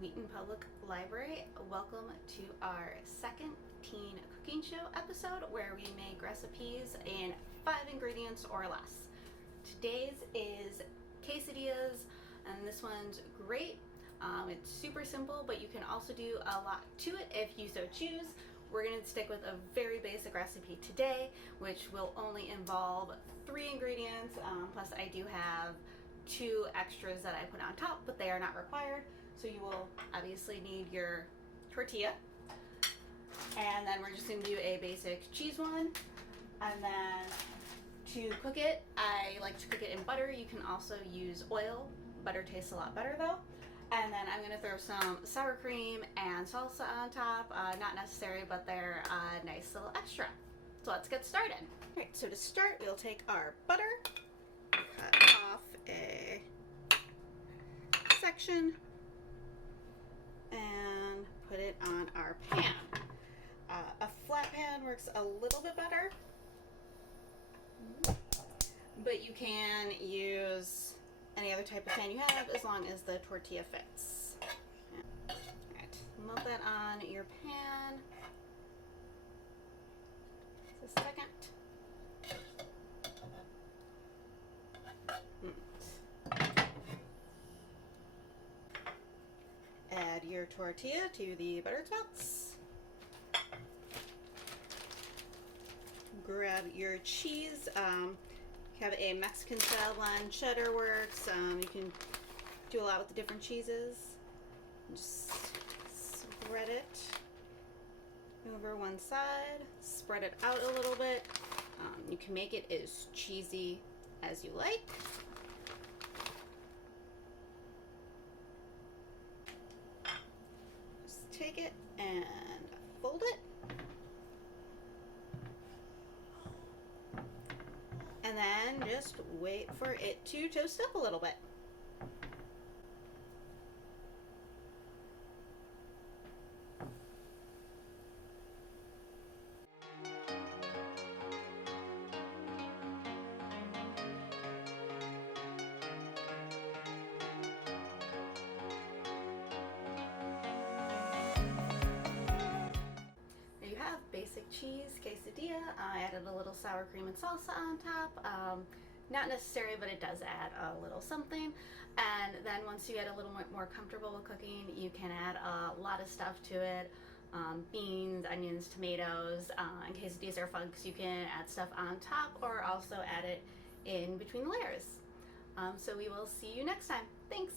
Wheaton Public Library. Welcome to our second teen cooking show episode where we make recipes in 5 ingredients or less. Today's is quesadillas, and this one's great. It's super simple, but you can also do a lot to it if you so choose. We're going to stick with a very basic recipe today, which will only involve 3 ingredients, plus I do have 2 extras that I put on top, but they are not required. So you will obviously need your tortilla, and then we're just going to do a basic cheese one. And then to cook it, I like to cook it in butter. You can also use oil. Butter tastes a lot better though. And then I'm going to throw some sour cream and salsa on top. Not necessary, but they're a nice little extra. So let's get started. All right, so to start, we'll take our butter, cut off a section, and put it on our pan. A flat pan works a little bit better, but you can use any other type of pan you have as long as the tortilla fits. Alright, melt that on your pan. Just a second. Add your tortilla to the buttered spots. Grab your cheese. Have a Mexican style blend, cheddar works. You can do a lot with the different cheeses. Just spread it over one side, spread it out a little bit. You can make it as cheesy as you like. Just take it and fold it. And then just wait for it to toast up a little bit. Basic cheese quesadilla. I added a little sour cream and salsa on top. Not necessary, but it does add a little something. And then once you get a little more comfortable with cooking, you can add a lot of stuff to it. Beans, onions, tomatoes, and quesadillas are fun because you can add stuff on top or also add it in between the layers. So we will see you next time. Thanks!